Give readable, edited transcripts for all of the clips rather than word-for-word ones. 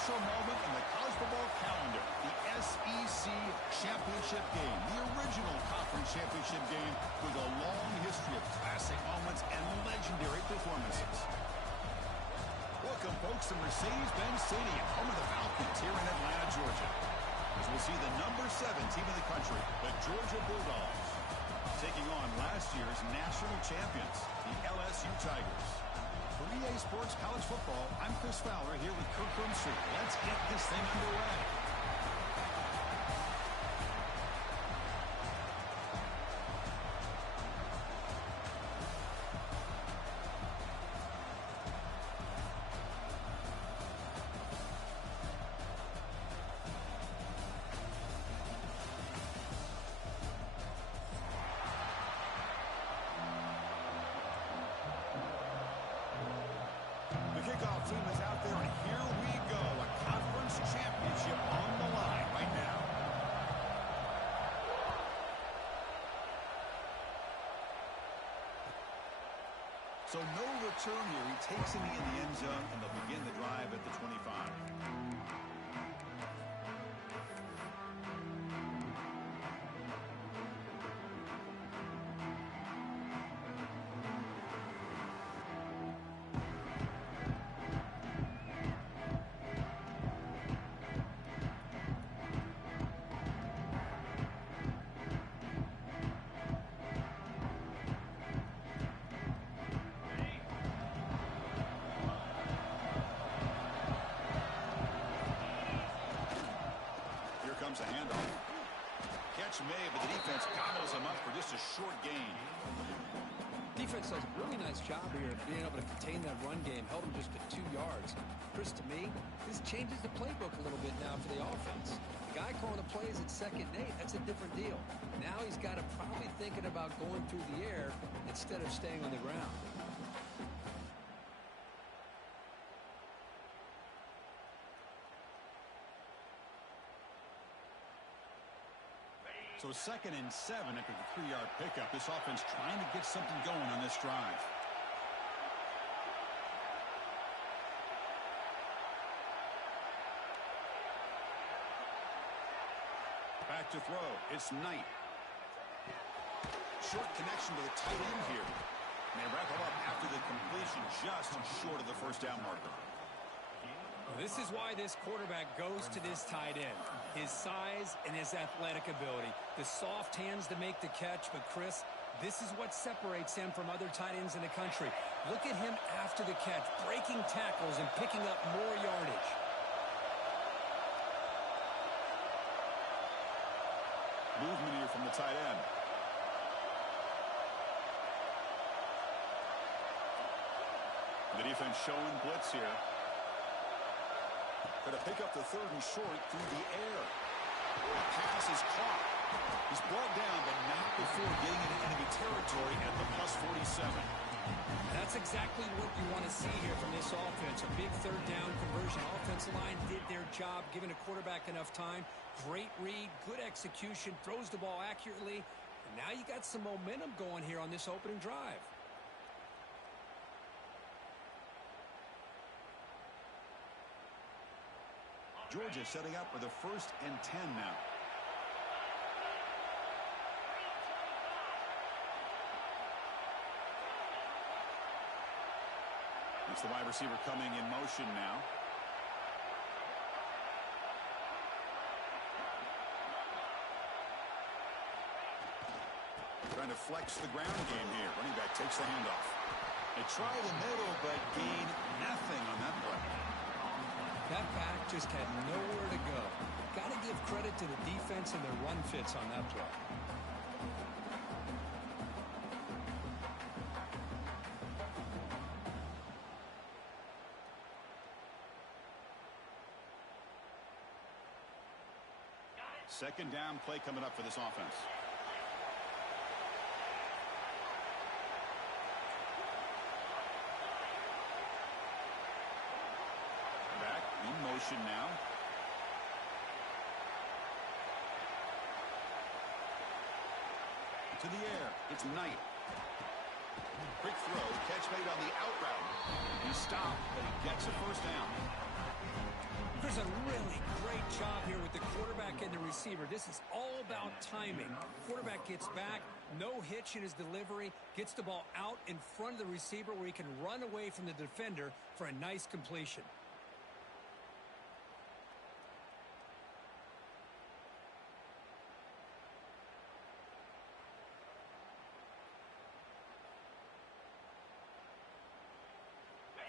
special moment in the college football calendar, the SEC Championship game, the original conference championship game with a long history of classic moments and legendary performances. Welcome, folks, to Mercedes-Benz Stadium, home of the Falcons here in Atlanta, Georgia. As we'll see the number 7 team in the country, the Georgia Bulldogs, taking on last year's national champions, the LSU Tigers. For EA Sports College Football, I'm Chris Fowler here with Kirk Herbstreit. Let's get this thing underway. Kickoff team is out there, and here we go. A conference championship on the line right now. So no return here. He takes him in the end zone, and they'll begin the drive at the 25. Comes a handoff. Catch made, but the defense gobbles him up for just a short gain. Defense does a really nice job here of being able to contain that run game. Held him just to 2 yards. Chris, to me, this changes the playbook a little bit now for the offense. The guy calling the plays at 2nd and 8, that's a different deal. Now he's got to probably thinking about going through the air instead of staying on the ground. So 2nd and 7 after the 3-yard pickup. This offense trying to get something going on this drive. Back to throw. It's Knight. Short connection to the tight end here. And they wrap it up after the completion, just short of the first down marker. This is why this quarterback goes to this tight end. His size and his athletic ability. The soft hands to make the catch, but Chris, this is what separates him from other tight ends in the country. Look at him after the catch, breaking tackles and picking up more yardage. Movement here from the tight end. The defense showing blitz here. Going to pick up the 3rd and short through the air. The pass is caught. He's brought down, but not before getting into enemy territory at the +47. That's exactly what you want to see here from this offense. A big 3rd down conversion. Offensive line did their job, giving a quarterback enough time. Great read, good execution, throws the ball accurately. And now you got some momentum going here on this opening drive. Georgia setting up for the 1st and 10 now. It's the wide receiver coming in motion now. Trying to flex the ground game here. Running back takes the handoff. They try the middle, but gain nothing on that play. That back just had nowhere to go. Got to give credit to the defense and their run fits on that play. Second down play coming up for this offense. In motion now. To the air. It's Knight. Quick throw, catch made on the out route. He stopped, but he gets a first down. There's a really great job here with the quarterback and the receiver. This is all about timing. Quarterback gets back, no hitch in his delivery, gets the ball out in front of the receiver where he can run away from the defender for a nice completion.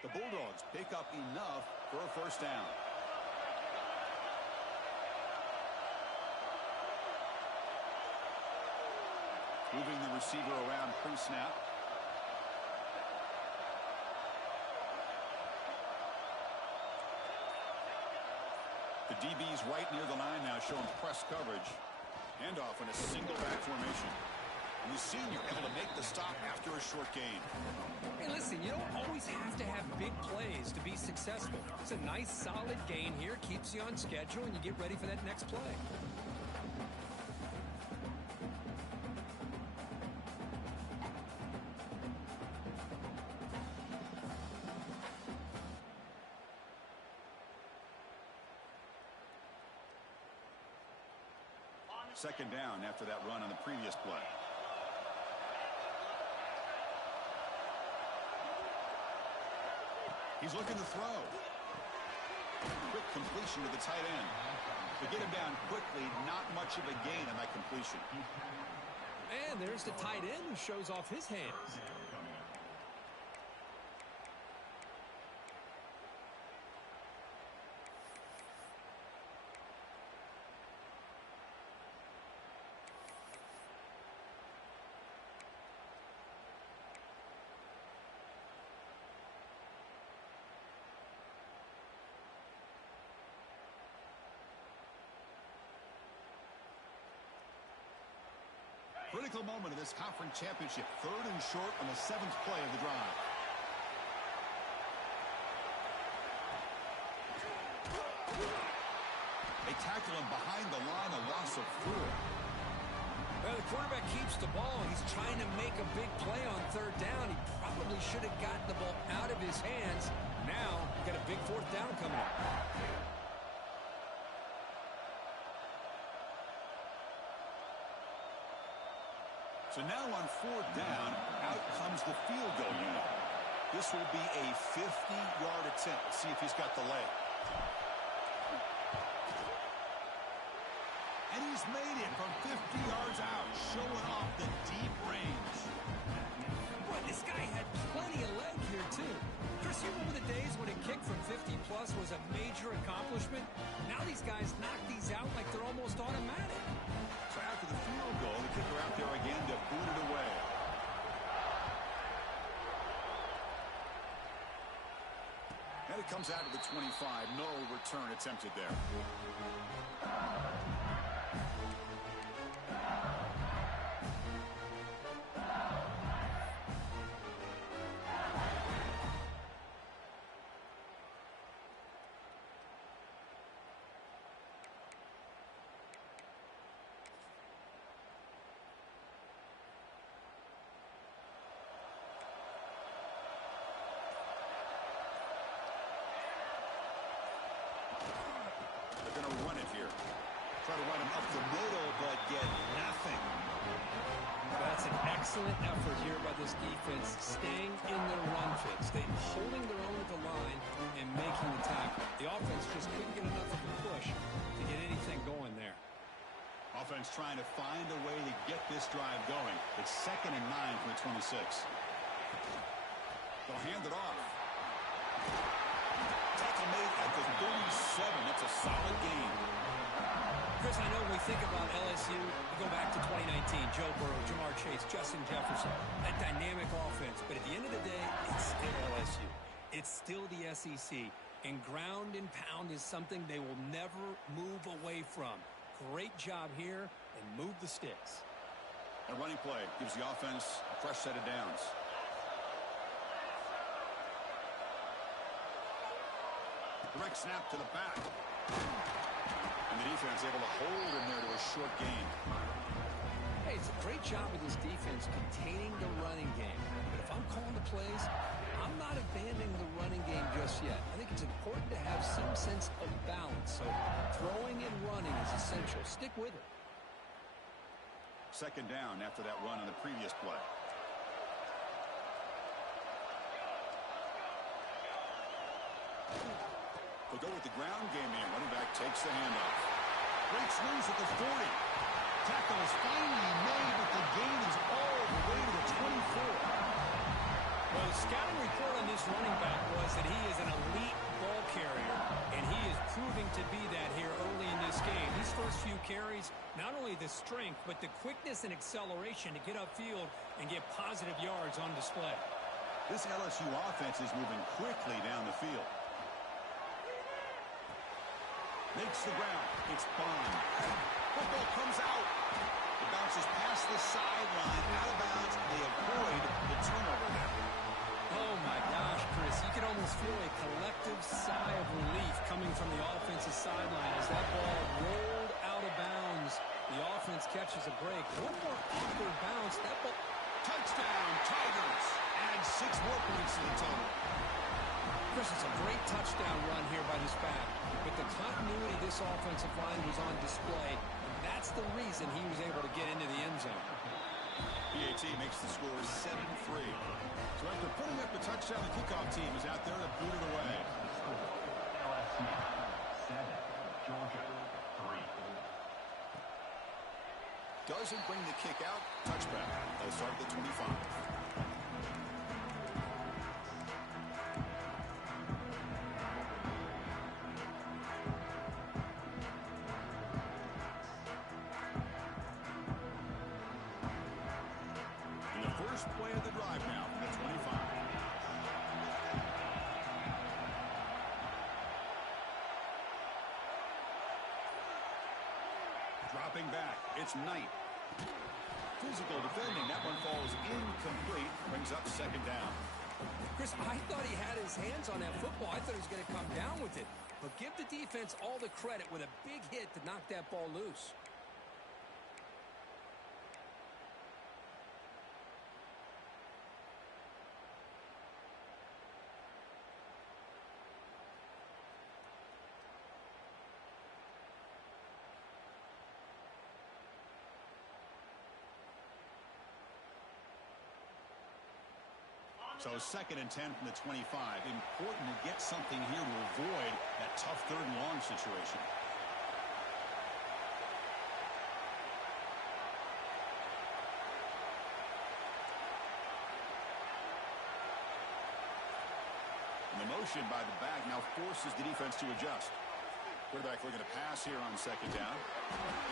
The Bulldogs pick up enough for a first down. Moving the receiver around pre-snap. The DB's right near the line now, showing press coverage. Handoff in a single back formation. And the senior able to make the stop after a short gain. Hey, listen, you don't always have to have big plays to be successful. It's a nice, solid gain here. Keeps you on schedule, and you get ready for that next play. Second down after that run on the previous play. He's looking to throw. Quick completion to the tight end. To get him down quickly, not much of a gain on that completion. And there's the tight end who shows off his hands. Critical moment of this conference championship. Third and short on the 7th play of the drive. They tackle him behind the line, a loss of 4. Well, the quarterback keeps the ball. He's trying to make a big play on third down. He probably should have gotten the ball out of his hands. Now, got a big fourth down coming up. So now on 4th down, out comes the field goal unit. This will be a 50-yard attempt. Let's see if he's got the leg. And he's made it from 50 yards out, showing off the deep range. Boy, this guy had plenty of leg here, too. Chris, you remember the days when a kick from 50-plus was a major accomplishment? Now these guys knock these out like they're almost automatic. So after the field goal, the kicker out there again to boot it away. And it comes out of the 25. No return attempted there. They're going to run it here. Try to run him up the middle, but get nothing. That's an excellent effort here by this defense, staying in their run fix. They're holding their own at the line and making the tackle. The offense just couldn't get enough of a push to get anything going there. Offense trying to find a way to get this drive going. It's 2nd and 9 from the 26. They'll hand it off. Tackle made at the 37. That's a solid game. Chris, I know when we think about LSU, we go back to 2019, Joe Burrow, Jamar Chase, Justin Jefferson, that dynamic offense. But at the end of the day, it's still LSU. It's still the SEC. And ground and pound is something they will never move away from. Great job here, and move the sticks. A running play gives the offense a fresh set of downs. Direct snap to the back. And the defense able to hold him there to a short gain. Hey, it's a great job of this defense containing the running game. But if I'm calling plays, I'm not abandoning the running game just yet. I think it's important to have some sense of balance. So throwing and running is essential. Stick with it. Second down after that run on the previous play. They'll go with the ground game here. Running back takes the handoff. Breaks loose at the 40. Tackle is finally made, but the gain is all the way to the 24. Well, the scouting report on this running back was that he is an elite ball carrier, and he is proving to be that here early in this game. These first few carries, not only the strength, but the quickness and acceleration to get upfield and get positive yards on display. This LSU offense is moving quickly down the field. Makes the ground. It's Bond. Football comes out. It bounces past the sideline, out of bounds. They avoid the turnover there. Oh, my gosh, Chris. You could almost feel a collective sigh of relief coming from the offensive sideline as that ball rolled out of bounds. The offense catches a break. One more awkward bounce. That ball... Touchdown, Tigers. Add 6 more points to the total. Chris, it's a great touchdown run here by this back. But the continuity of this offensive line was on display. And that's the reason he was able to get into the end zone. PAT makes the score 7-3. So after putting up the touchdown, the kickoff team is out there to boot it away. LSU 7, Georgia 3. Doesn't bring the kick out. Touchback. They'll start at the 25. Play of the drive now from the 25. Dropping back, it's Knight. Physical defending, that one falls incomplete, brings up second down. Chris, I thought he had his hands on that football. I thought he was going to come down with it. But give the defense all the credit with a big hit to knock that ball loose. So second and 10 from the 25. Important to get something here to avoid that tough third and long situation. And the motion by the back now forces the defense to adjust. Quarterback looking to pass here on second down.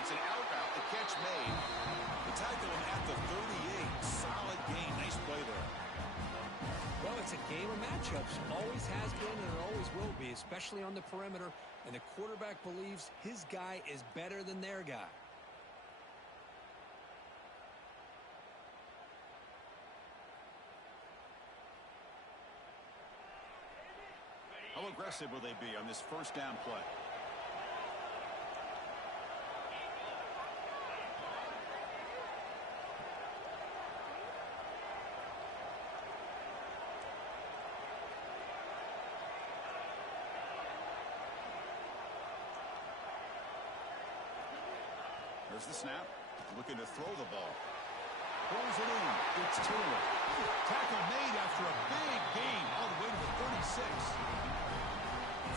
It's an out route. The catch made. The tackle at the 38. Solid gain. Nice play there. Well, it's a game of matchups. Always has been and it always will be, especially on the perimeter. And the quarterback believes his guy is better than their guy. How aggressive will they be on this first down play? There's the snap. Looking to throw the ball. Pulls it in. It's Taylor. Tackle made after a big gain all the way to the 36.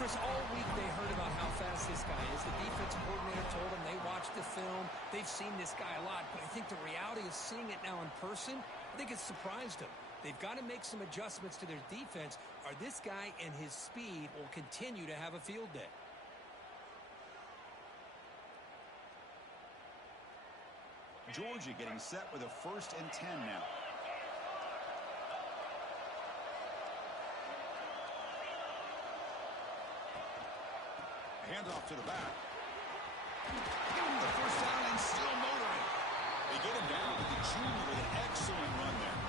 Chris, all week they heard about how fast this guy is. The defense coordinator told them they watched the film. They've seen this guy a lot. But I think the reality of seeing it now in person, I think it's surprised them. They've got to make some adjustments to their defense, or this guy and his speed will continue to have a field day. Georgia getting set with a 1st and 10 now. Handoff to the back. Give him the first down and still motoring. They get him down with the junior with an excellent run there.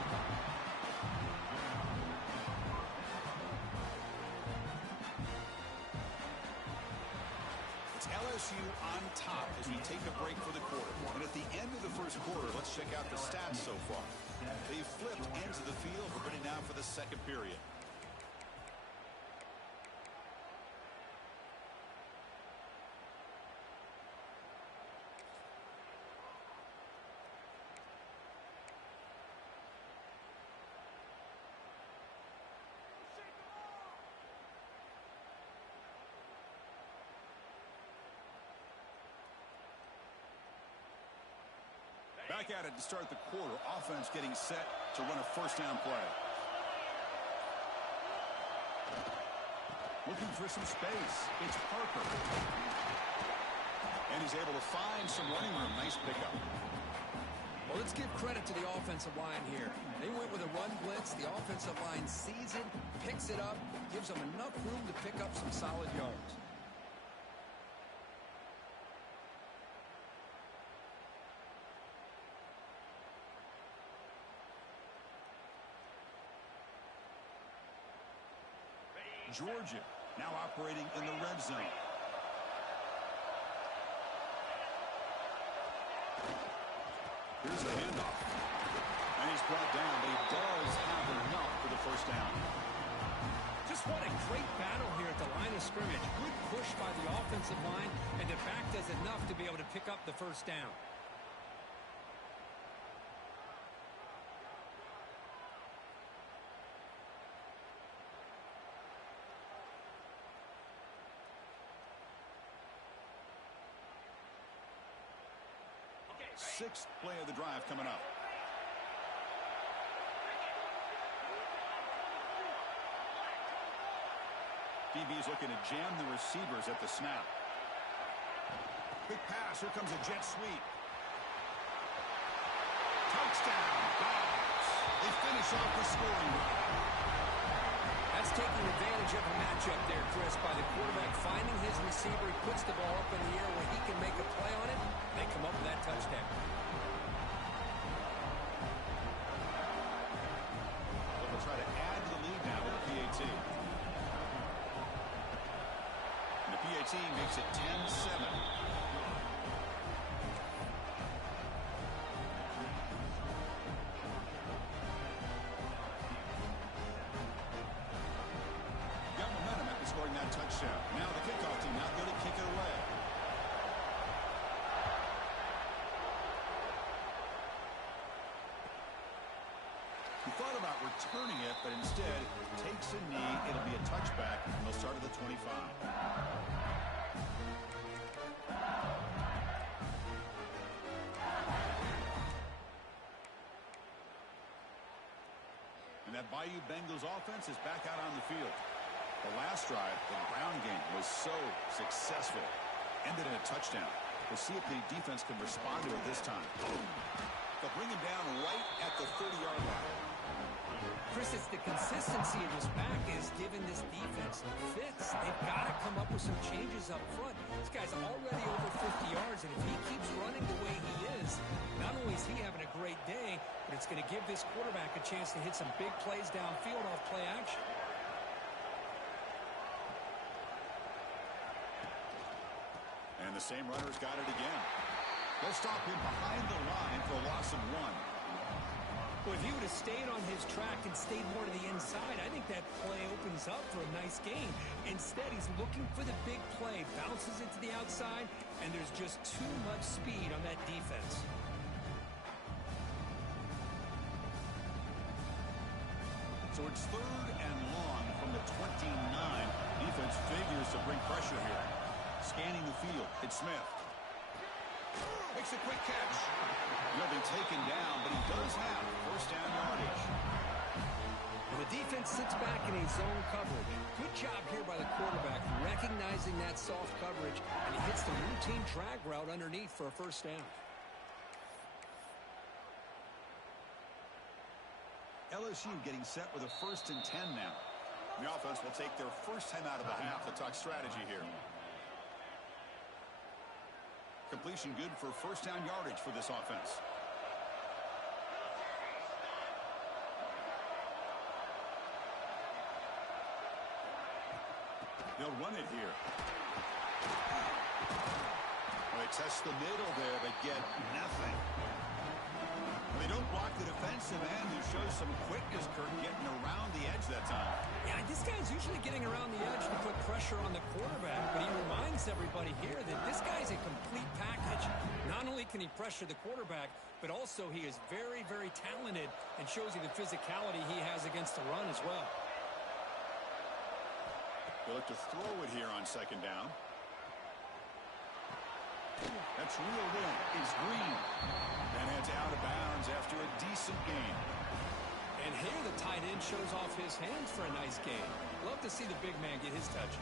It's LSU on top as we take a break for the quarter. And at the end of the first quarter, let's check out the stats so far. They've flipped ends of the field. We're ready now for the the second period. Back at it to start the quarter. Offense getting set to run a first down play. Looking for some space. It's Parker. And he's able to find some running room. Nice pickup. Well, let's give credit to the offensive line here. They went with a run blitz. The offensive line sees it, picks it up, gives them enough room to pick up some solid yards. Georgia now operating in the red zone. Here's a handoff. And he's brought down, but he does have enough for the first down. Just what a great battle here at the line of scrimmage. Good push by the offensive line, and the back does enough to be able to pick up the first down. Sixth play of the drive coming up. DB's looking to jam the receivers at the snap. Big pass. Here comes a jet sweep. Touchdown, Dogs. They finish off the scoring drive. That's taking advantage of a matchup there, Chris, by the quarterback finding his receiver. He puts the ball up in the air where he can make a play on it. They come up with that touchdown. They'll try to add to the lead now with the PAT. And the PAT makes it 10-7. Scoring that touchdown. Now the kickoff team not going to kick it away. He thought about returning it, but instead takes a knee. It'll be a touchback, and they'll start at the 25. And that Bayou Bengals offense is back out on the field. The last drive, the ground game, was so successful. Ended in a touchdown. We'll see if the defense can respond to it this time. They'll bring him down right at the 30-yard line. Chris, it's the consistency of his back is giving this defense fits. They've got to come up with some changes up front. This guy's already over 50 yards, and if he keeps running the way he is, not only is he having a great day, but it's going to give this quarterback a chance to hit some big plays downfield off play action. And the same runner's got it again. They'll stop him behind the line for a loss of 1. Well, if he would have stayed on his track and stayed more to the inside, I think that play opens up for a nice gain. Instead, he's looking for the big play, bounces it to the outside, and there's just too much speed on that defense. So it's 3rd and long from the 29. Defense figures to bring pressure here. Scanning the field, it's Smith. Makes a quick catch. He'll be taken down, but he does have first down yardage. Well, the defense sits back in a zone coverage. Good job here by the quarterback, recognizing that soft coverage, and he hits the routine drag route underneath for a first down. LSU getting set with a 1st and 10 now. The offense will take their first time out of the half to talk strategy here. Completion good for first down yardage for this offense. They'll run it here. Well, they test the middle there, but get nothing. They don't block the defensive end, who shows some quickness, Kirk, getting around the usually getting around the edge to put pressure on the quarterback, but he reminds everybody here that this guy's a complete package. Not only can he pressure the quarterback, but also he is very, very talented and shows you the physicality he has against the run as well. They look to throw it here on second down. That's reeled in. It's Green. And heads out of bounds after a decent gain. And here the tight end shows off his hands for a nice gain. Love to see the big man get his touches.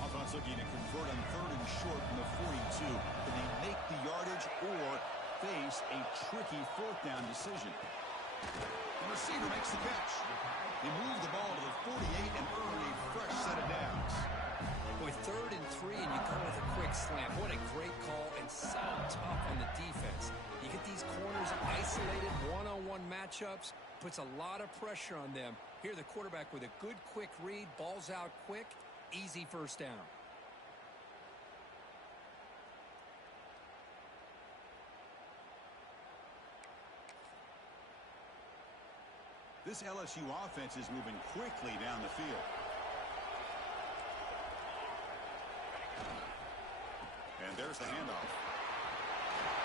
Offense looking to convert on third and short from the 42. Can they make the yardage or face a tricky fourth down decision? The receiver makes the catch. They move the ball to the 48 and earn a fresh set of downs. With 3rd and 3 and you go with a quick slant. What a great call and so tough on the defense. You get these corners isolated, one-on-one matchups, puts a lot of pressure on them. Here the quarterback with a good quick read, balls out quick, easy first down. This LSU offense is moving quickly down the field. And there's the handoff.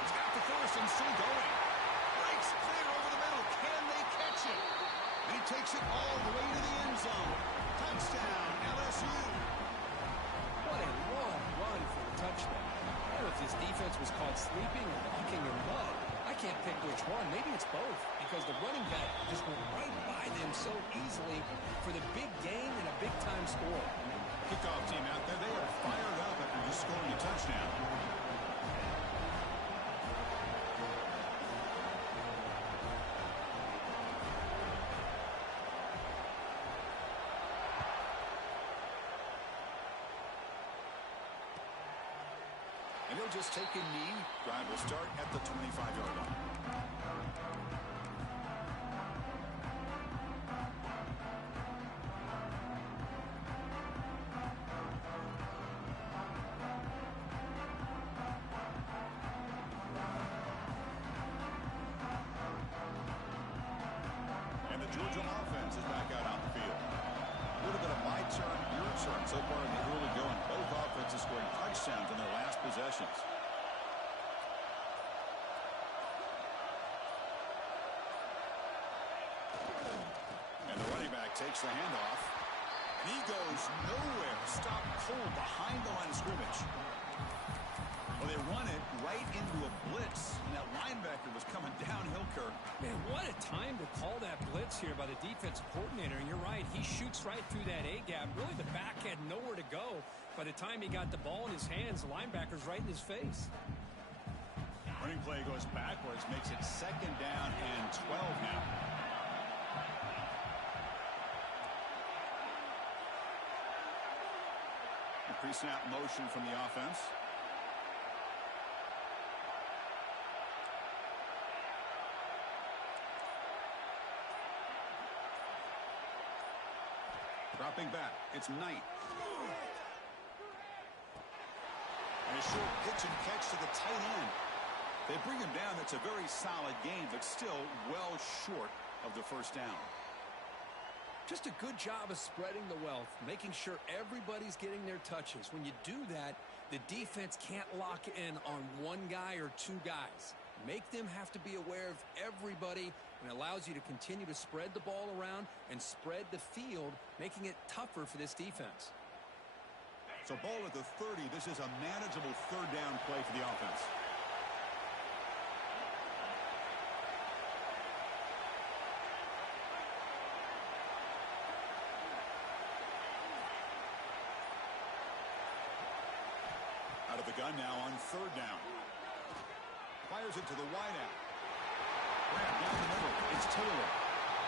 He's got the first and still going. Breaks clear over the middle. Can they catch it? And he takes it all the way to the end zone. Touchdown, LSU. What a long run for the touchdown. I don't know if this defense was caught sleeping or walking in mud. I can't pick which one. Maybe it's both, because the running back just went right by them so easily for the big gain and a big-time score. Kickoff team out there. They are fired up after just scoring a touchdown. And he'll just take a knee. Drive will start at the 25-yard line. And the Georgia offense is back out on the field. A little bit of my turn, your turn so far in the early going. Both offenses scoring touchdowns in their last possessions. And the running back takes the handoff. And he goes nowhere. Stopped cold behind the line of scrimmage. Well, they run it right into a blitz. And that linebacker was coming downhill, Kirk. Man, what a time to call that blitz here by the defensive coordinator. And you're right, he shoots right through that A-gap. Really, the back had nowhere to go. By the time he got the ball in his hands, the linebacker's right in his face. Running play goes backwards, makes it second down and 12 now. A pre-snap motion from the offense. Dropping back, it's Knight. And a short pitch and catch to the tight end. They bring him down. That's a very solid game, but still well short of the first down. Just a good job of spreading the wealth, making sure everybody's getting their touches. When you do that, the defense can't lock in on one guy or two guys. Make them have to be aware of everybody, and allows you to continue to spread the ball around and spread the field, making it tougher for this defense. So ball at the 30. This is a manageable third down play for the offense. Out of the gun now on third down. Fires it to the wideout. Grab down the middle. It's Taylor.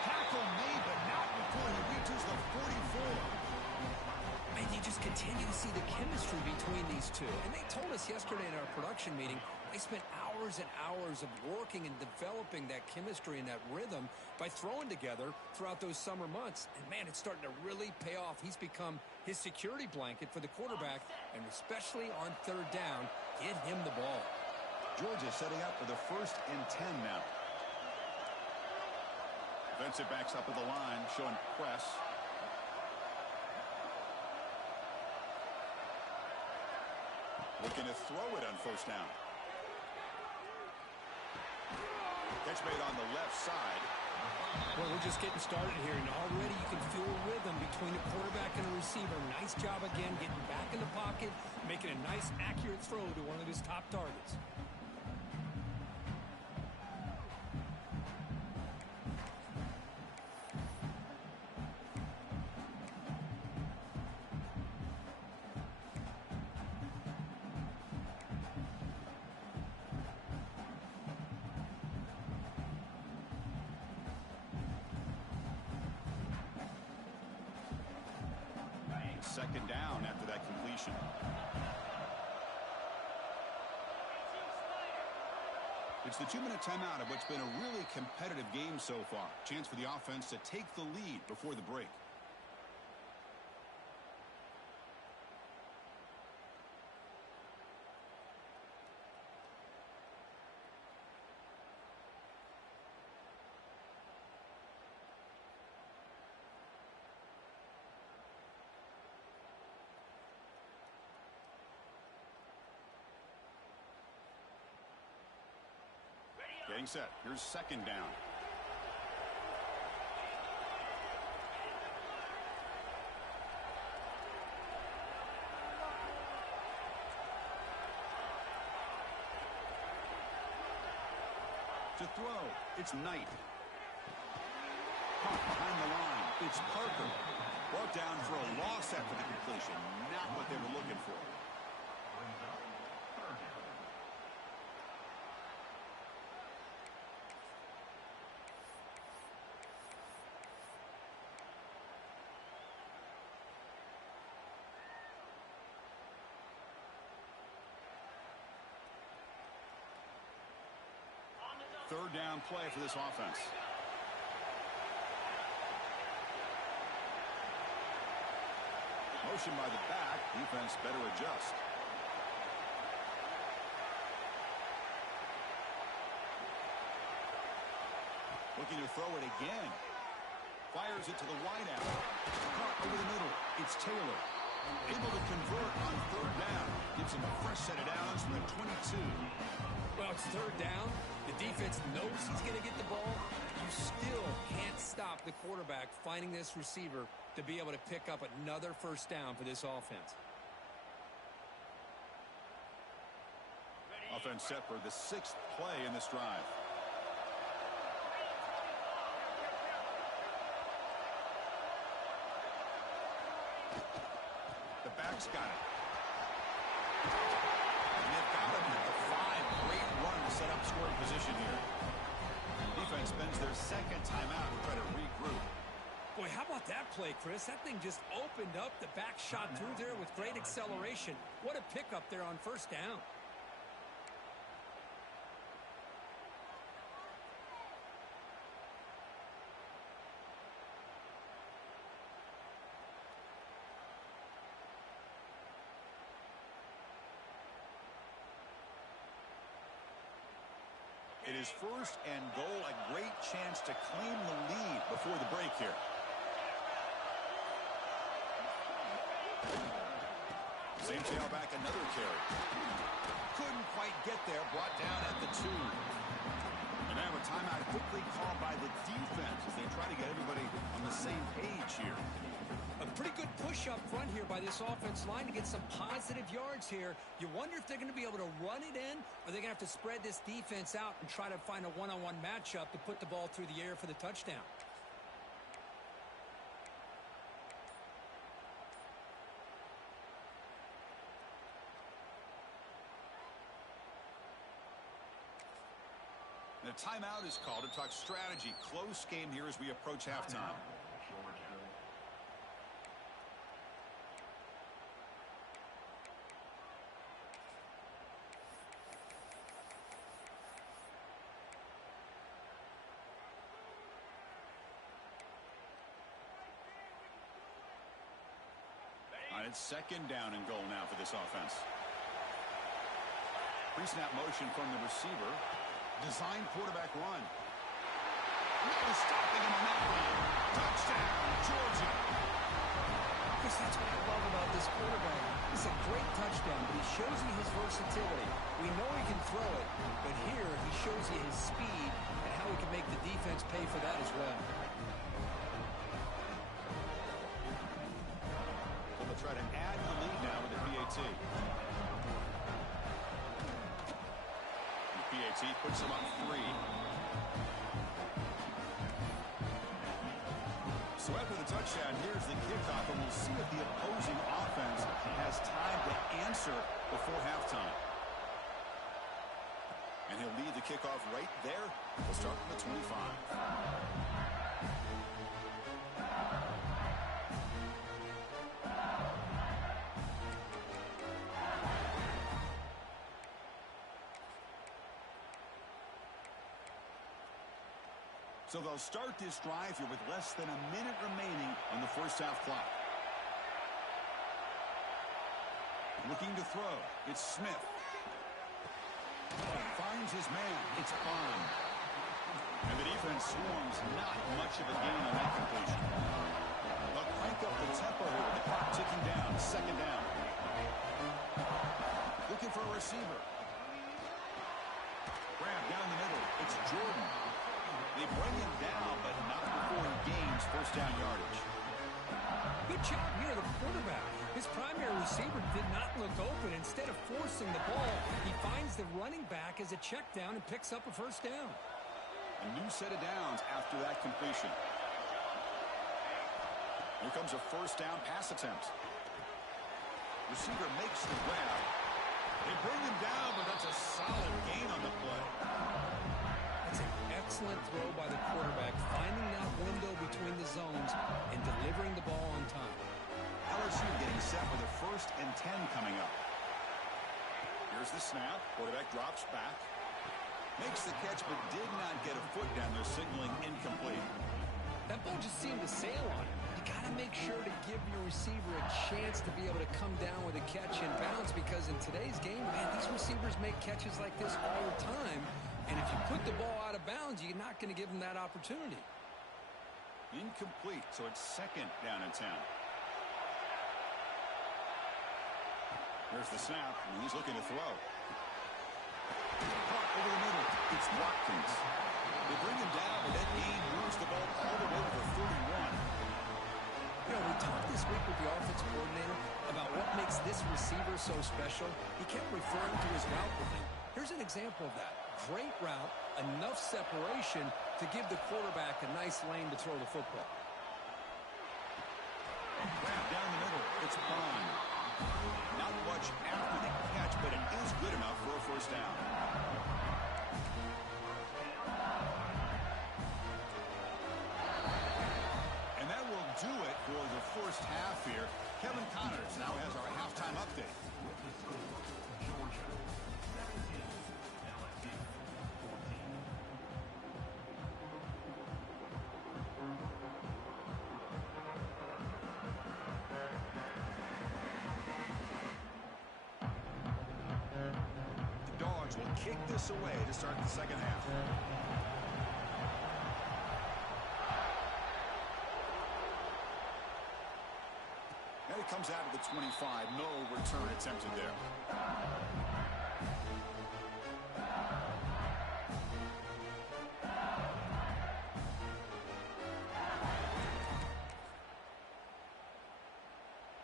Tackle made, but not before he reaches the 44. And you just continue to see the chemistry between these two. And they told us yesterday in our production meeting, They spent hours and hours of working and developing that chemistry and that rhythm by throwing together throughout those summer months. And, man, it's starting to really pay off. He's become his security blanket for the quarterback, and especially on third down, get him the ball. Georgia setting up for the 1st and 10 now. Defensive backs up at the line, showing press. Looking to throw it on 1st down. Catch made on the left side. Well, we're just getting started here, and already you can feel a rhythm between a quarterback and a receiver. Nice job again getting back in the pocket, making a nice, accurate throw to one of his top targets. Second down after that completion. It's the 2-minute timeout of what's been a really competitive game so far. Chance for the offense to take the lead before the break. Getting set. Here's 2nd down. To throw, it's Knight. Caught behind the line, it's Parker. Brought down for a loss after the completion. Not what they were looking for. Third down play for this offense. Motion by the back. Defense better adjust. Looking to throw it again. Fires it to the wideout. Caught over the middle. It's Taylor. Able to convert on 3rd down. Gives him a fresh set of downs from the 22. Well, it's 3rd down. The defense knows he's going to get the ball. You still can't stop the quarterback finding this receiver to be able to pick up another 1st down for this offense. Offense set for the 6th play in this drive. The back's got it. And they've got him at the 5. Great run to set up scoring position here. Defense spends their 2nd timeout to try to regroup. Boy, how about that play, Chris? That thing just opened up. The back shot through there with great acceleration. What a pickup there on 1st down. It is 1st and goal, a great chance to claim the lead before the break here. Same tailback, another carry. Couldn't quite get there, brought down at the 2. And now a timeout quickly called by the defense as they try to get everybody on the same page here. A pretty good push up front here by this offense line to get some positive yards here. You wonder if they're going to be able to run it in, or they're going to have to spread this defense out and try to find a one-on-one matchup to put the ball through the air for the touchdown. The timeout is called to talk strategy. Close game here as we approach halftime. And it's second down and goal now for this offense. Pre-snap motion from the receiver. Design quarterback run. No stopping him on that one. Touchdown, Georgia. Because that's what I love about this quarterback. It's a great touchdown, but he shows you his versatility. We know he can throw it, but here he shows you his speed and how he can make the defense pay for that as well. Well, they'll try to add the lead now with the PAT. The PAT puts them up 3. So after the touchdown, here's the kickoff, and we'll see if the opposing offense has time to answer before halftime. And he'll lead the kickoff right there. We'll start from the 25. So they'll start this drive here with less than a minute remaining on the first half clock. Looking to throw. It's Smith. Finds his man. It's on. And the defense swarms. Not much of a gain on that completion. They'll crank up the tempo here with the clock ticking down. Second down. Looking for a receiver. Grab down the middle. It's Jordan. They bring him down, but not before he gains first down yardage. Good job here, the quarterback. His primary receiver did not look open. Instead of forcing the ball, he finds the running back as a check down and picks up a first down. A new set of downs after that completion. Here comes a first down pass attempt. Receiver makes the grab. They bring him down, but that's a solid gain on the play. That's an excellent throw by the quarterback, finding that window between the zones and delivering the ball on time. LSU getting set with a 1st and 10 coming up. Here's the snap. Quarterback drops back. Makes the catch, but did not get a foot down there, signaling incomplete. That ball just seemed to sail on him. You got to make sure to give your receiver a chance to be able to come down with a catch and bounce, because in today's game, man, these receivers make catches like this all the time. And if you put the ball out of bounds, you're not going to give them that opportunity. Incomplete, so it's second down and 10. Here's the snap, and he's looking to throw. Caught over the middle. It's Watkins. They bring him down, but that gain moves the ball all the way to the 31. You know, we talked this week with the offensive coordinator about what makes this receiver so special. He kept referring to his route running. Here's an example of that. Great route, enough separation to give the quarterback a nice lane to throw the football. Grab down the middle. It's Bond. Not much after the catch, but it is good enough for a first down. And that will do it for the first half here. Kevin Connors now has our halftime update. Georgia 17, LSU 14. The Dogs will kick this away to start the second half. And it comes out of the 25. No return attempted there.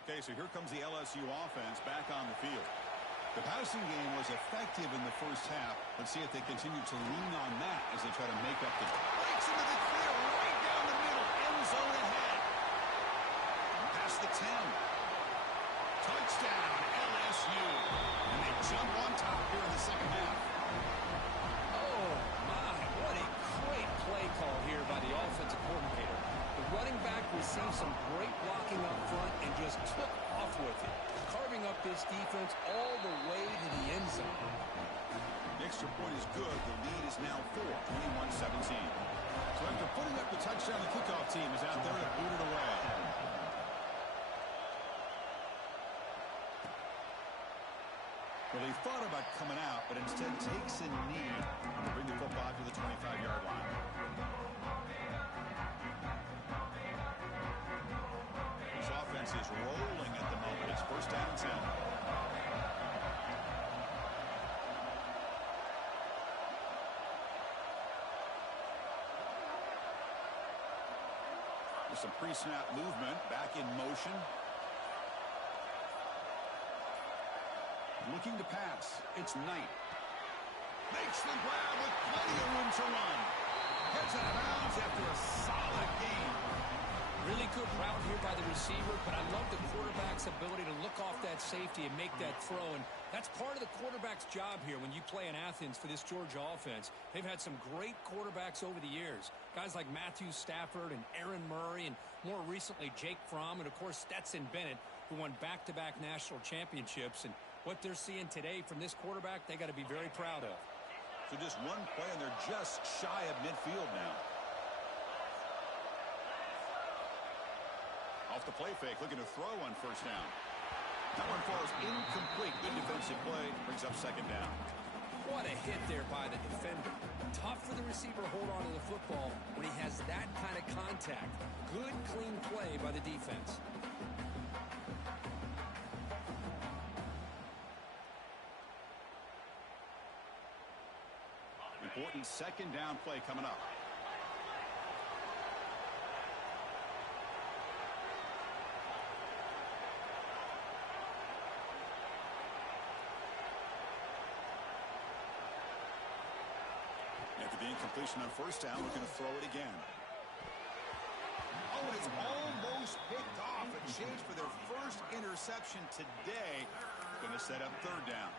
Okay, so here comes the LSU offense back on the field. The passing game was effective in the first half. Let's see if they continue to lean on that as they try to make up the... Breaks into the clear right down the middle. End zone ahead. Past the 10. Touchdown, LSU. And they jump on top here in the second half. Oh, my, what a great play call here by the offensive coordinator. The running back received some great blocking up front and just took off with it, carving up this defense all the way to the end zone. The extra point is good. The lead is now 21-17. So after putting up the touchdown, the kickoff team is out there to boot it away. Well, he thought about coming out, but instead takes a knee to bring the football to the 25-yard line. His offense is rolling at the moment. It's first down and 10. With some pre-snap movement, back in motion. Looking to pass. It's Knight. Makes the grab with plenty of room to run. Heads out of bounds after a solid game. Really good route here by the receiver, but I love the quarterback's ability to look off that safety and make that throw. And that's part of the quarterback's job here when you play in Athens for this Georgia offense. They've had some great quarterbacks over the years. Guys like Matthew Stafford and Aaron Murray, and more recently Jake Fromm, and of course Stetson Bennett, who won back-to-back national championships. And what they're seeing today from this quarterback, they got to be very proud of. So just one play, and they're just shy of midfield now. Off the play fake, looking to throw on first down. That one falls incomplete. Good defensive play, brings up second down. What a hit there by the defender. Tough for the receiver to hold on to the football when he has that kind of contact. Good, clean play by the defense. Important second down play coming up. After the incompletion on first down, looking to throw it again. Oh, it's almost picked off. A chance for their first interception today. Going to set up third down.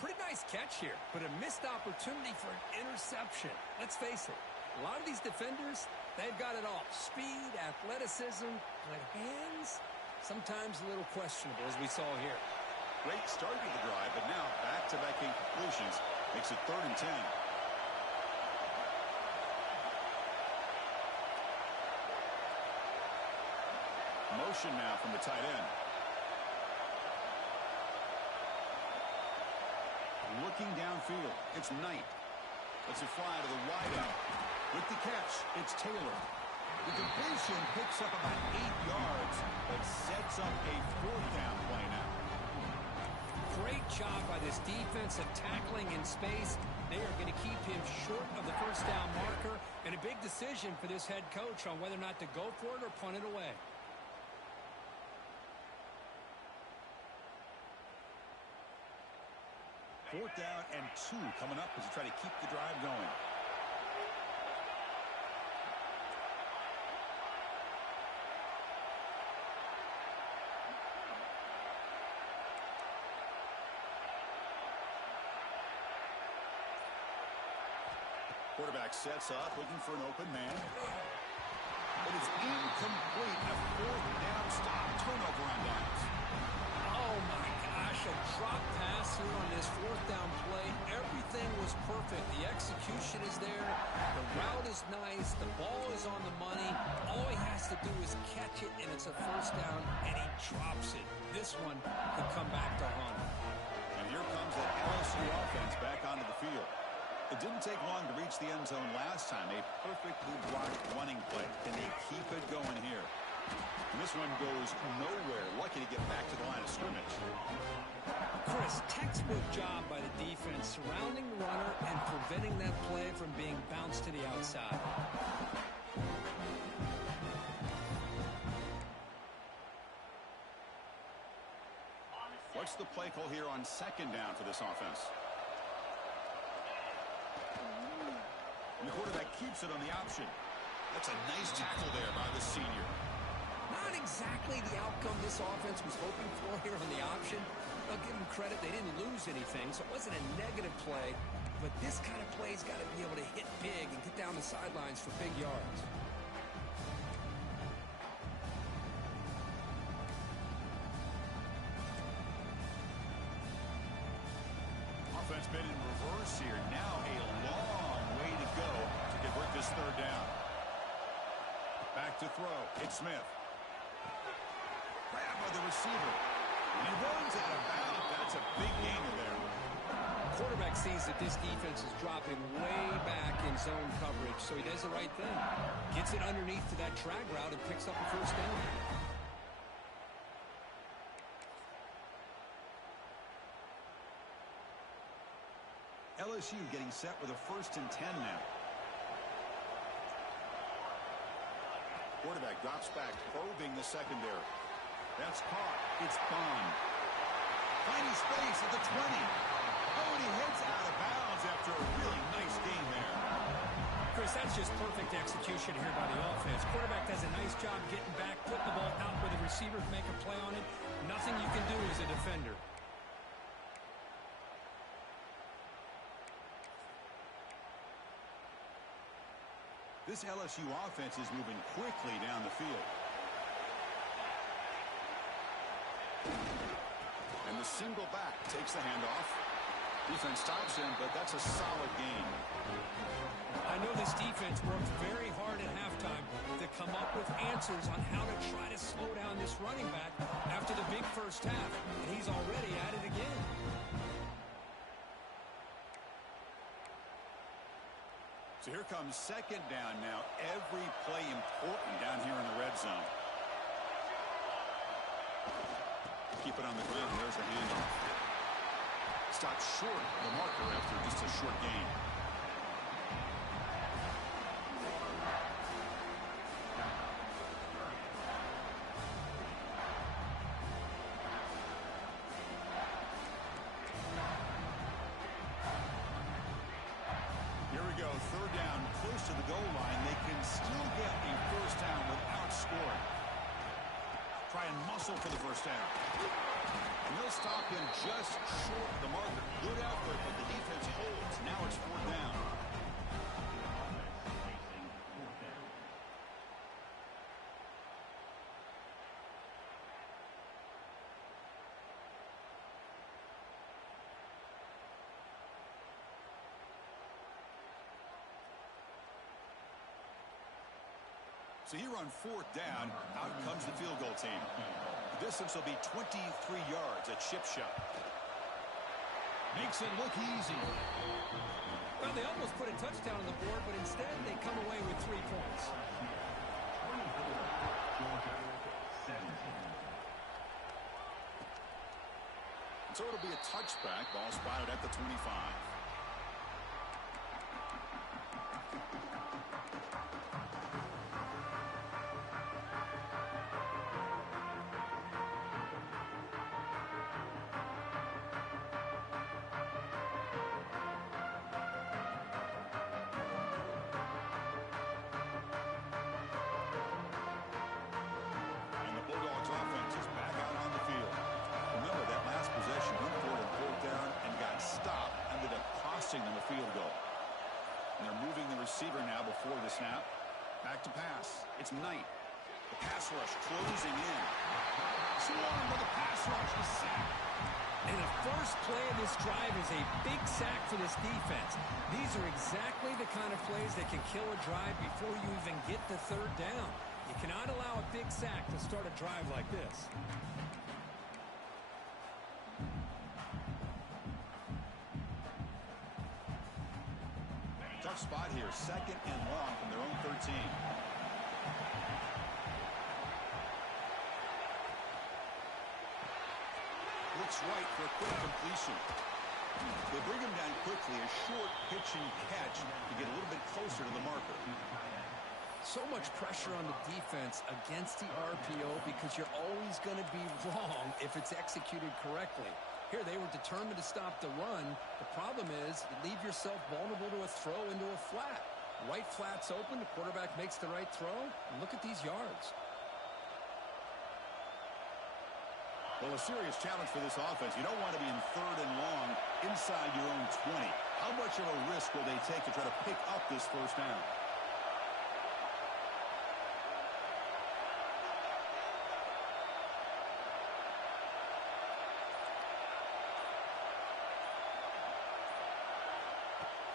Pretty nice catch here, but a missed opportunity for an interception. Let's face it, a lot of these defenders, they've got it all. Speed, athleticism, but hands, sometimes a little questionable, as we saw here. Great start to the drive, but now back-to-back incompletions. Makes it 3rd and 10. Motion now from the tight end. Looking downfield, it's Knight. Lets it fly to the wideout. With the catch, it's Taylor. The completion picks up about 8 yards, but sets up a 4th down play now. Great job by this defense of tackling in space. They are going to keep him short of the first down marker, and a big decision for this head coach on whether or not to go for it or punt it away. Fourth down and 2 coming up as you try to keep the drive going. Quarterback sets up, looking for an open man. But it's incomplete. A 4th down stop. Turnover on downs. Oh, my gosh, a drop pass here on this 4th down play. Everything was perfect. The execution is there. The route is nice. The ball is on the money. All he has to do is catch it, and it's a first down, and he drops it. This one could come back to haunt him. And here comes that LSU offense back onto the field. It didn't take long to reach the end zone last time. A perfectly blocked running play. Can they keep it going here? And this one goes nowhere. Lucky to get back to the line of scrimmage. Chris, textbook job by the defense surrounding the runner and preventing that play from being bounced to the outside. What's the play call here on second down for this offense? And the quarterback keeps it on the option. That's a nice tackle there by the senior. Not exactly the outcome this offense was hoping for here on the option. I'll give them credit. They didn't lose anything, so it wasn't a negative play. But this kind of play's got to be able to hit big and get down the sidelines for big yards. Offense been in reverse here. Now a long way to go to convert this 3rd down. Back to throw. It's Smith. Grab by the receiver. And he runs out of bounds. That's a big gain there. Quarterback sees that this defense is dropping way back in zone coverage, so he does the right thing. Gets it underneath to that drag route and picks up a first down. LSU getting set with a 1st and 10 now. Quarterback drops back, probing the secondary. That's caught. It's Bond. Finding space at the 20. Oh, and he heads out of bounds after a really nice game there. Chris, that's just perfect execution here by the offense. Quarterback does a nice job getting back, putting the ball out where the receiver can make a play on it. Nothing you can do as a defender. This LSU offense is moving quickly down the field. And the single back takes the handoff. Defense stops him, but that's a solid game. I know this defense worked very hard at halftime to come up with answers on how to try to slow down this running back after the big first half, and he's already at it again. So here comes 2nd down now. Every play important down here in the red zone. Keep it on the ground. There's the handoff. Stopped short of the marker after just a short gain. Here we go. 3rd down, close to the goal line. They can still get a first down without scoring. Try and muscle for the first down. And they'll stop him just short of the marker. Good effort, but the defense holds. Now it's 4th down. So here on 4th down, out comes the field goal team. The distance will be 23 yards at Chip Shop. Makes it look easy. Well, they almost put a touchdown on the board, but instead they come away with 3 points. So it'll be a touchback. Ball spotted at the 25. Them a field goal. And they're moving the receiver now before the snap. Back to pass. It's Knight. The pass rush closing in. Swarm with a pass rush. The sack. And the first play of this drive is a big sack for this defense. These are exactly the kind of plays that can kill a drive before you even get the 3rd down. You cannot allow a big sack to start a drive like this. Tough spot here. 2nd and long from their own 13. Looks right for a quick completion. They bring him down quickly. A short pitch and catch to get a little bit closer to the marker. So much pressure on the defense against the RPO because you're always going to be wrong if it's executed correctly. Here, they were determined to stop the run. The problem is you leave yourself vulnerable to a throw into a flat. Right flat's open. The quarterback makes the right throw. And look at these yards. Well, a serious challenge for this offense. You don't want to be in 3rd and long inside your own 20. How much of a risk will they take to try to pick up this first down?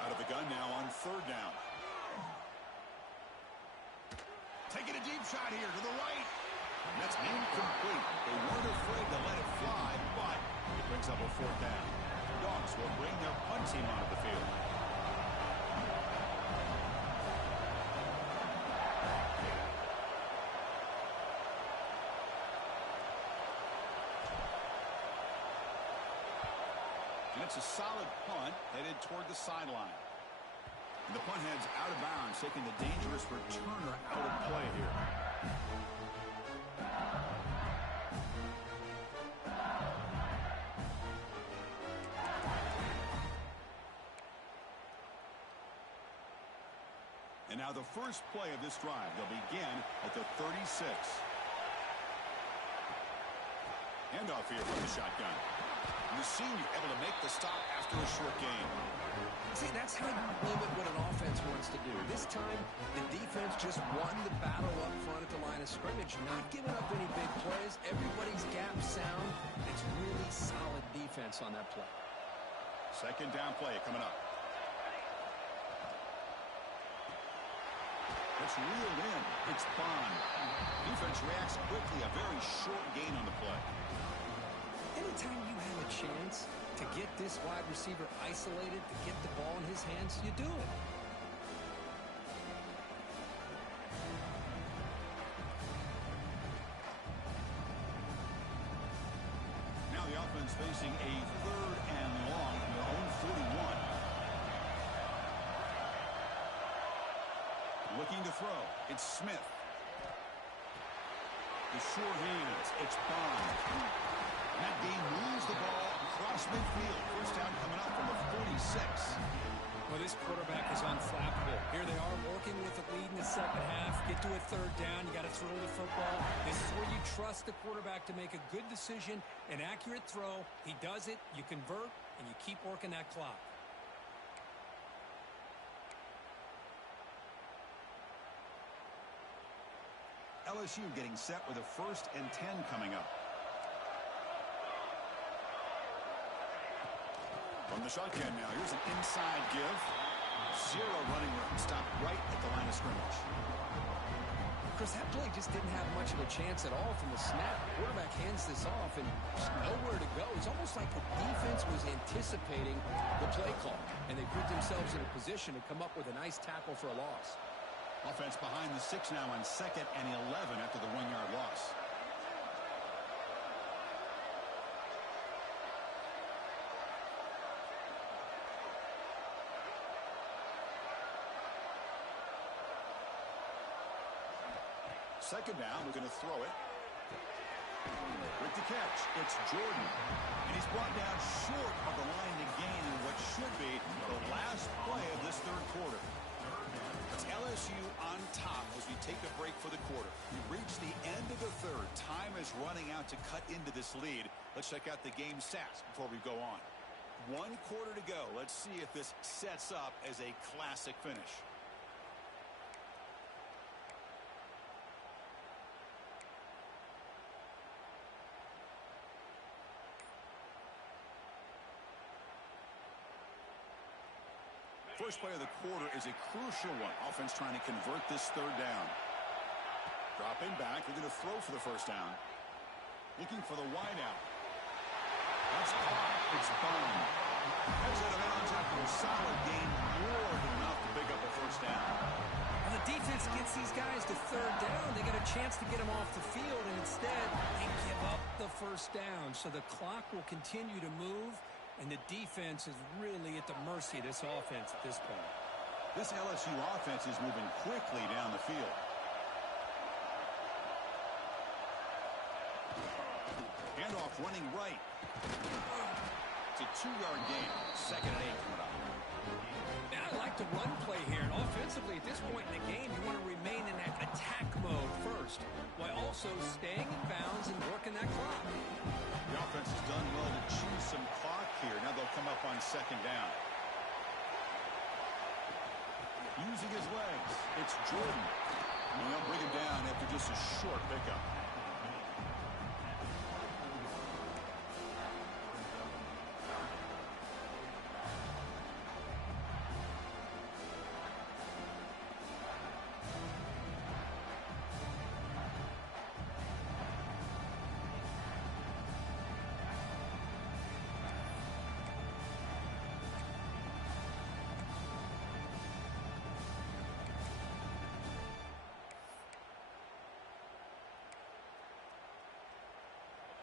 Out of the gun now on 3rd down. Taking a deep shot here to the right. And that's incomplete. They weren't afraid to let it fly, brings up a fourth down. Dogs will bring their punt team onto the field. And it's a solid punt headed toward the sideline. And the punt heads out of bounds, taking the dangerous returner out of play here. And now the first play of this drive. They'll begin at the 36. Handoff here from the shotgun. And the senior able to make the stop after a short gain. See, that's how you limit what an offense wants to do. This time, the defense just won the battle up front at the line of scrimmage, not giving up any big plays. Everybody's gap sound. It's really solid defense on that play. Second down play coming up. It's reeled in. It's Bond. Defense reacts quickly. A very short gain on the play. Anytime you have a chance to get this wide receiver isolated, to get the ball in his hands, you do it. Now the offense facing a third and long from their own 41. Looking to throw. It's Smith. The short hands. It's Bond. That game moves the ball across midfield. First down coming up from the 46. Well, this quarterback is unflappable. Here they are working with the lead in the second half. Get to a third down. You got to throw the football. This is where you trust the quarterback to make a good decision, an accurate throw. He does it. You convert, and you keep working that clock. LSU getting set with a 1st and 10 coming up. From the shotgun now, here's an inside give. Zero running room. Stopped right at the line of scrimmage. Chris, that play just didn't have much of a chance at all from the snap. The quarterback hands this off and just nowhere to go. It's almost like the defense was anticipating the play call, and they put themselves in a position to come up with a nice tackle for a loss. Offense behind the 6 now on 2nd and 11 after the 1-yard loss. Second down, we're going to throw it. With the catch, it's Jordan. And he's brought down short of the line to gain in what should be the last play of this third quarter. It's LSU on top as we take a break for the quarter. We've reached the end of the third. Time is running out to cut into this lead. Let's check out the game stats before we go on. 1 quarter to go. Let's see if this sets up as a classic finish. First play of the quarter is a crucial one. Offense trying to convert this third down. Dropping back. They're going to throw for the first down. Looking for the wideout. That's caught. It's Bond. Heads out of bounds after a solid gain. More than enough to pick up a first down. When the defense gets these guys to third down, they get a chance to get them off the field, and instead they give up the first down. So the clock will continue to move. And the defense is really at the mercy of this offense at this point. This LSU offense is moving quickly down the field. Handoff running right. It's a 2-yard gain. 2nd and 8 coming up. Now I like the run play here. And offensively, at this point in the game, you want to remain in that attack mode first, while also staying in bounds and working that clock. The offense has done well to chew some clock here. Now they'll come up on 2nd down. Using his legs, it's Jordan. And they'll bring him down after just a short pickup.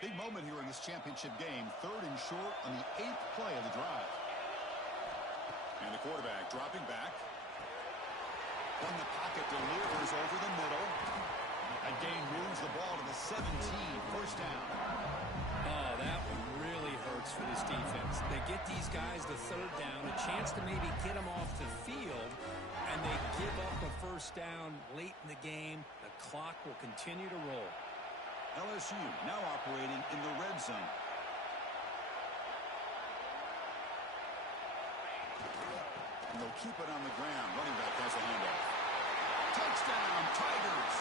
Big moment here in this championship game. 3rd and short on the 8th play of the drive. And the quarterback dropping back. From the pocket, delivers over the middle. A gain moves the ball to the 17. First down. Oh, that one really hurts for this defense. They get these guys to 3rd down, a chance to maybe get them off the field, and they give up a first down late in the game. The clock will continue to roll. LSU now operating in the red zone. And they'll keep it on the ground. Running back has a handoff. Touchdown, Tigers!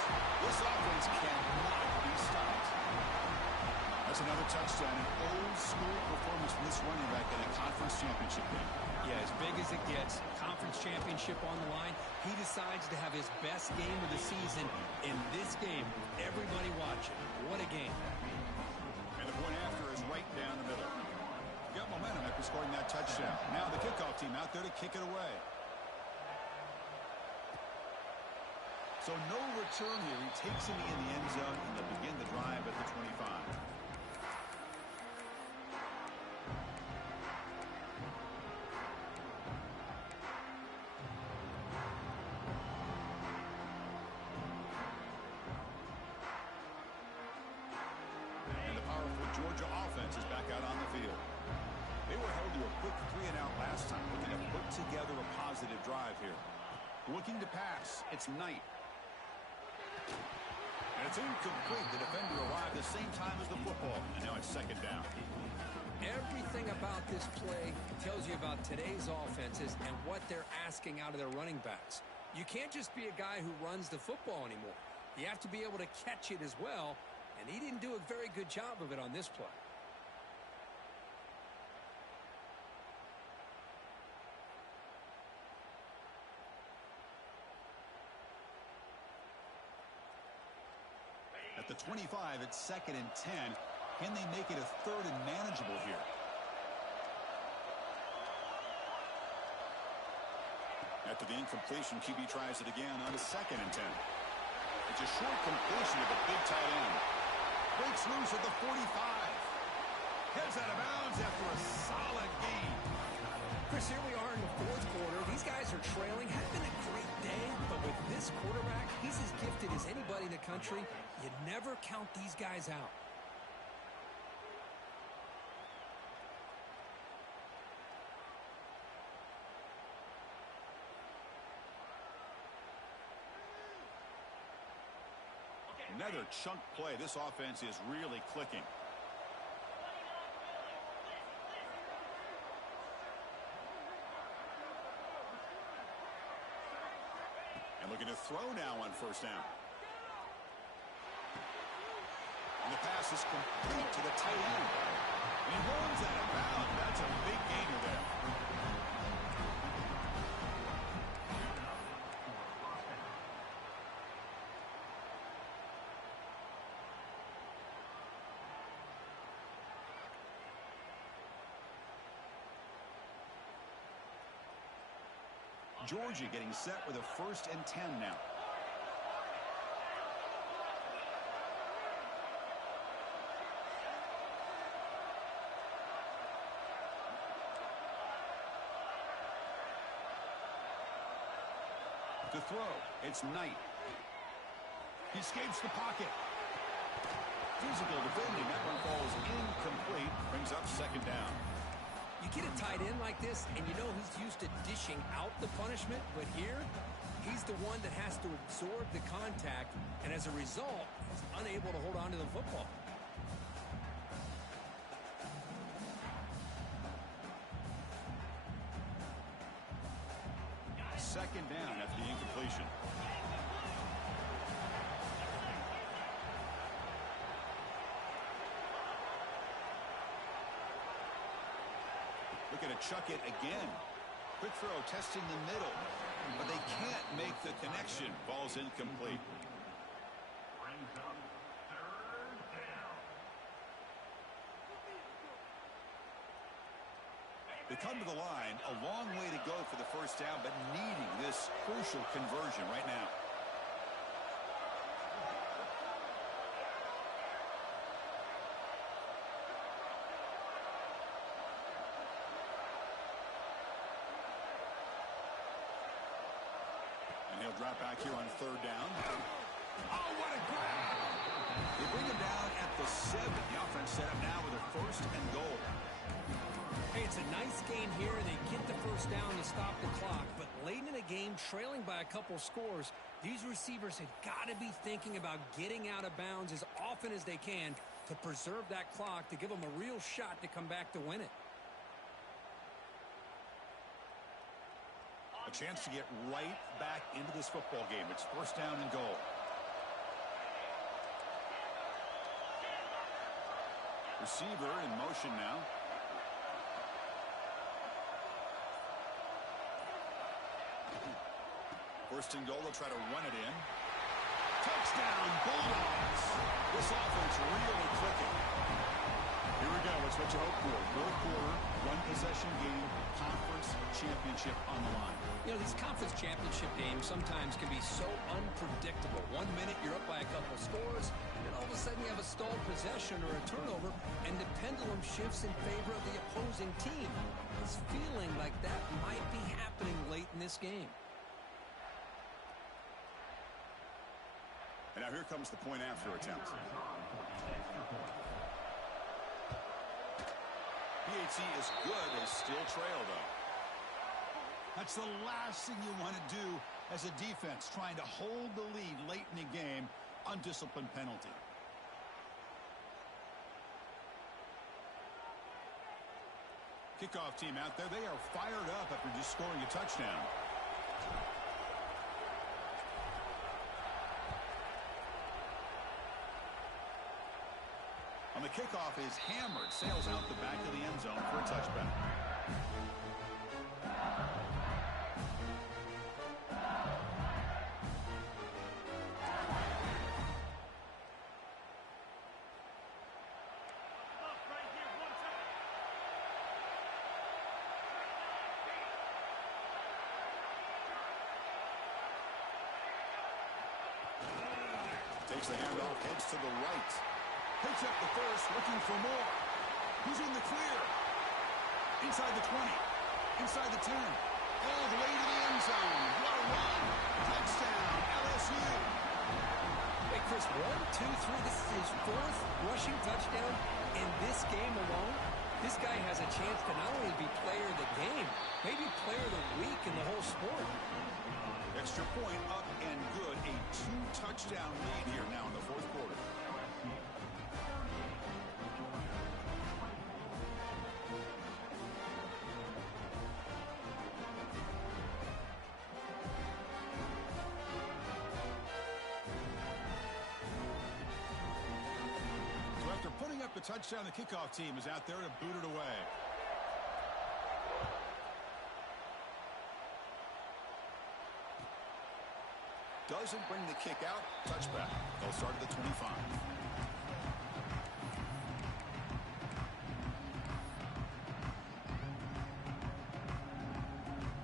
This offense cannot be stopped. That's another touchdown. An old-school performance from this running back in a conference championship game. Yeah, as big as it gets, conference championship on the line, he decides to have his best game of the season in this game. Everybody watching. What a game. And the point after is right down the middle. Got momentum after scoring that touchdown. Now the kickoff team out there to kick it away. So no return here. He takes it in the end zone, and they'll begin the drive at the 25. And the powerful Georgia offense is back out on the field. They were held to a quick 3-and-out last time, looking to put together a positive drive here. Looking to pass. It's Knight. And it's incomplete. The defender arrived the same time as the football. And now it's 2nd down. Everything about this play tells you about today's offenses and what they're asking out of their running backs. You can't just be a guy who runs the football anymore. You have to be able to catch it as well, and he didn't do a very good job of it on this play. At the 25, it's 2nd and 10. Can they make it a 3rd and manageable here? After the incompletion, QB tries it again on 2nd and 10. It's a short completion to the big tight end. Breaks loose at the 45. Heads out of bounds after a solid gain. Chris, here we are in the 4th quarter. These guys are trailing. Had been a great day, but with this quarterback, he's as gifted as anybody in the country. You never count these guys out. Another chunk play. This offense is really clicking. And looking to throw now on 1st down. And the pass is complete to the tight end. And he runs out of bounds. That's a big gainer there. Georgia getting set with a 1st and 10 now. To throw, it's Knight. He escapes the pocket. Physical defending. That one falls incomplete. Brings up 2nd down. You get a tight end like this, and you know he's used to dishing out the punishment, but here, he's the one that has to absorb the contact, and as a result, he's unable to hold on to the football. Second down after the incompletion. Looking to chuck it again. Quick throw, testing the middle. But they can't make the connection. Ball's incomplete. Brings up 3rd down. They come to the line, a long way to go for the 1st down, but needing this crucial conversion right now. They'll drop back here on third down. Oh, what a grab! They bring him down at the 7. The offense set up now with a first and goal. Hey, it's a nice gain here. They get the first down to stop the clock, but late in the game, trailing by a couple scores, these receivers have got to be thinking about getting out of bounds as often as they can to preserve that clock, to give them a real shot to come back to win it. A chance to get right back into this football game. It's first down and goal. Receiver in motion now. First and goal, they'll try to run it in. Touchdown, Bulldogs. This offense really clicking. Here we go. It's what you hope for. Fourth quarter, one-possession game, conference championship on the line. You know, these conference championship games sometimes can be so unpredictable. 1 minute you're up by a couple scores, and all of a sudden you have a stalled possession or a turnover, and the pendulum shifts in favor of the opposing team. It's feeling like that might be happening late in this game. And now here comes the point after attempt. PAT is good. They still trail, though. That's the last thing you want to do as a defense, trying to hold the lead late in the game. Undisciplined penalty. Kickoff team out there. They are fired up after just scoring a touchdown. On the kickoff is hammered, sails out the back of the end zone for a touchback. Takes the handoff, heads to the right. Picks up the first, looking for more. He's in the clear. Inside the 20. Inside the 10. All the way to the end zone. What a run. Touchdown, LSU. Hey, Chris, 1, 2, 3. This is his 4th rushing touchdown in this game alone. This guy has a chance to not only be player of the game, maybe player of the week in the whole sport. Extra point up and good. A 2-touchdown lead here now in the fourth quarter. Putting up the touchdown, the kickoff team is out there to boot it away. Doesn't bring the kick out. Touchback. They'll start at the 25.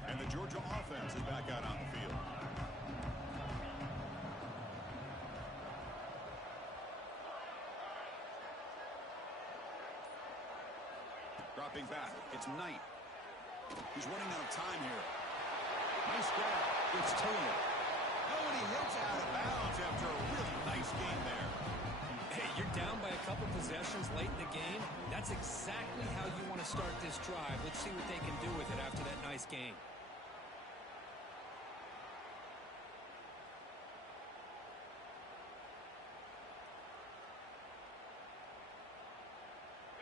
And the Georgia offense is back out on the field. Dropping back. It's Knight. He's running out of time here. Nice grab. It's Taylor. Oh, and he hits out of bounds after a really nice game there. Hey, you're down by a couple possessions late in the game. That's exactly how you want to start this drive. Let's see what they can do with it after that nice game.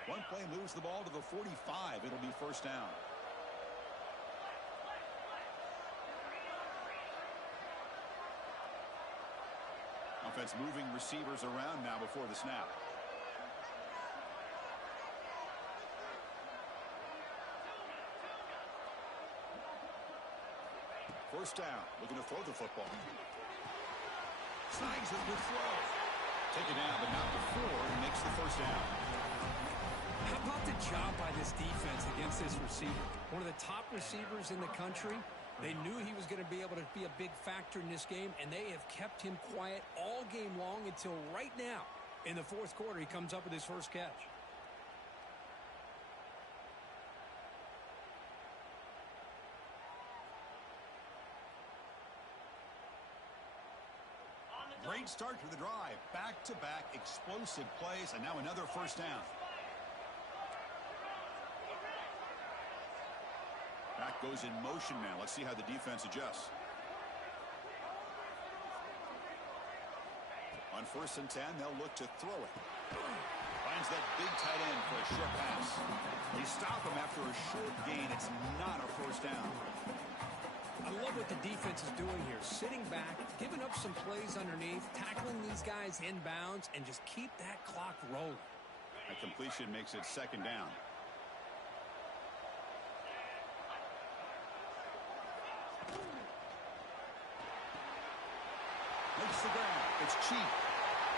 One play moves the ball to the 45. It'll be first down. Offense moving receivers around now before the snap. First down. Looking to throw the football. Snags it with throw. Take it down, but not before he makes the first down. How about the job by this defense against this receiver? One of the top receivers in the country. They knew he was going to be able to be a big factor in this game, and they have kept him quiet all game long until right now. In the fourth quarter, he comes up with his first catch. Great start to the drive. Back-to-back explosive plays, and now another first down. Back goes in motion now. Let's see how the defense adjusts. On 1st and 10, they'll look to throw it. Finds that big tight end for a short pass. They stop him after a short gain. It's not a first down. I love what the defense is doing here. Sitting back, giving up some plays underneath, tackling these guys inbounds, and just keep that clock rolling. A completion makes it 2nd down. Makes the grab. It's cheap.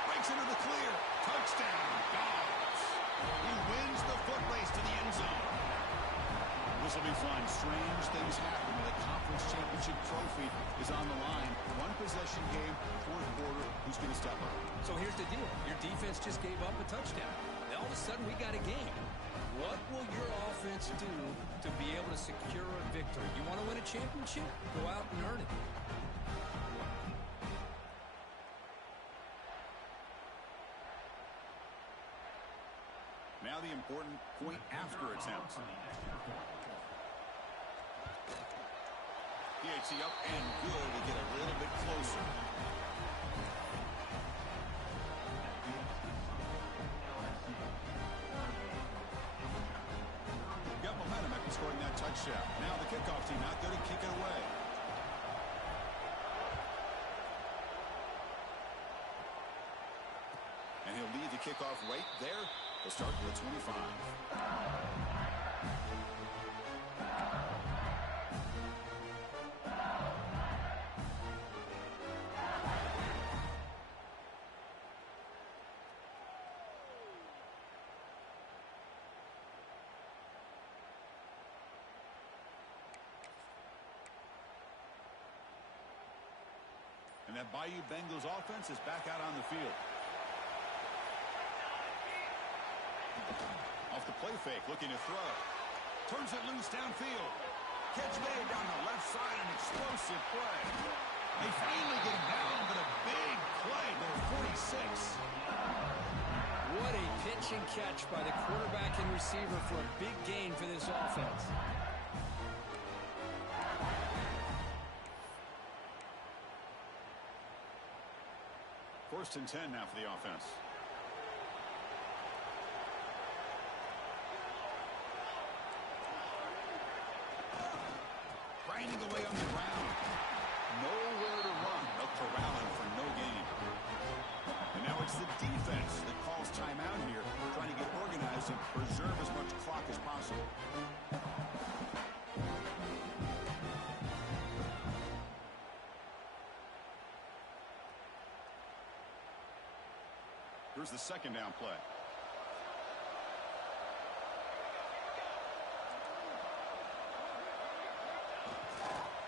Breaks into the clear. Touchdown. Dogs. He wins the foot race to the end zone. This will be fun. Strange things happen when the conference championship trophy is on the line. One possession game, 4th quarter. Who's going to step up? So here's the deal. Your defense just gave up a touchdown. Now all of a sudden we got a game. What will your offense do to be able to secure a victory? You want to win a championship? Go out and earn it. Now the important point after attempt. PAT up and good to get a little bit closer. Got momentum after scoring that touchdown. Now the kickoff team out there to kick it away. And he'll lead the kickoff right there. They'll start with 25. And that Bayou Bengals offense is back out on the field. Off the play fake, looking to throw. Turns it loose downfield. Catch made down the left side, an explosive play. They finally get him down, but a big play, number 46. What a pitch and catch by the quarterback and receiver for a big gain for this offense. First and 10 now for the offense. Grinding away on the ground. Nowhere to run. They'll corral him for no gain. And now it's the defense that calls timeout here, trying to get organized and preserve as much clock as possible. Here's the 2nd down play.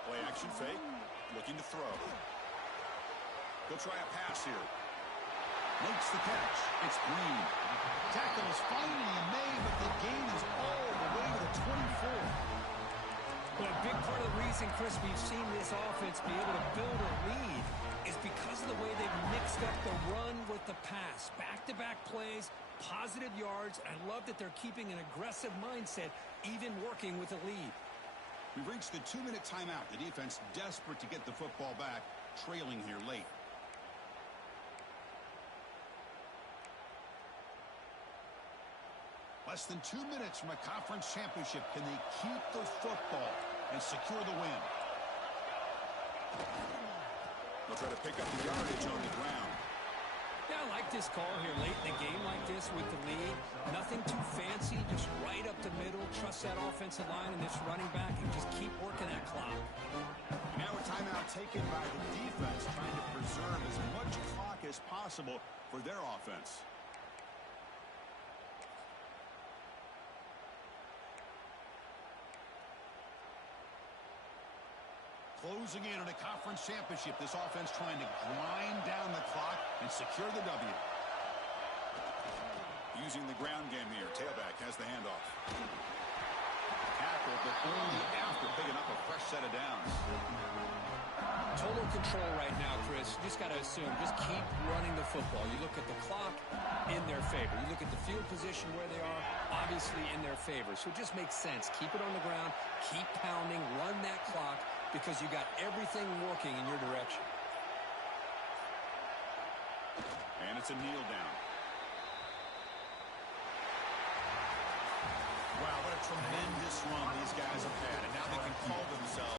Play action fake. Looking to throw. He'll try a pass here. Makes the catch. It's Green. Tackle is finally made, but the gain is all the way to the 24. Well, a big part of the reason, Chris, we've seen this offense be able to build a lead is because of the way they've mixed up the run with the pass. Back-to-back plays, positive yards. I love that they're keeping an aggressive mindset, even working with a lead. We've reached the 2-minute timeout. The defense desperate to get the football back, trailing here late. Less than 2 minutes from a conference championship. Can they keep the football and secure the win? They'll try to pick up the yardage on the ground. Yeah, I like this call here late in a game like this with the lead. Nothing too fancy, just right up the middle. Trust that offensive line and this running back and just keep working that clock. Now a timeout taken by the defense, trying to preserve as much clock as possible for their offense. Closing in on a conference championship, this offense trying to grind down the clock and secure the W. Using the ground game here. Tailback has the handoff. Tackle, but only after picking up a fresh set of downs. Total control right now, Chris. You just got to assume. Just keep running the football. You look at the clock, in their favor. You look at the field position where they are, obviously in their favor. So it just makes sense. Keep it on the ground, keep pounding, run that clock, because you got everything working in your direction. And it's a kneel down. Wow, what a tremendous run these guys have had. And now they can call themselves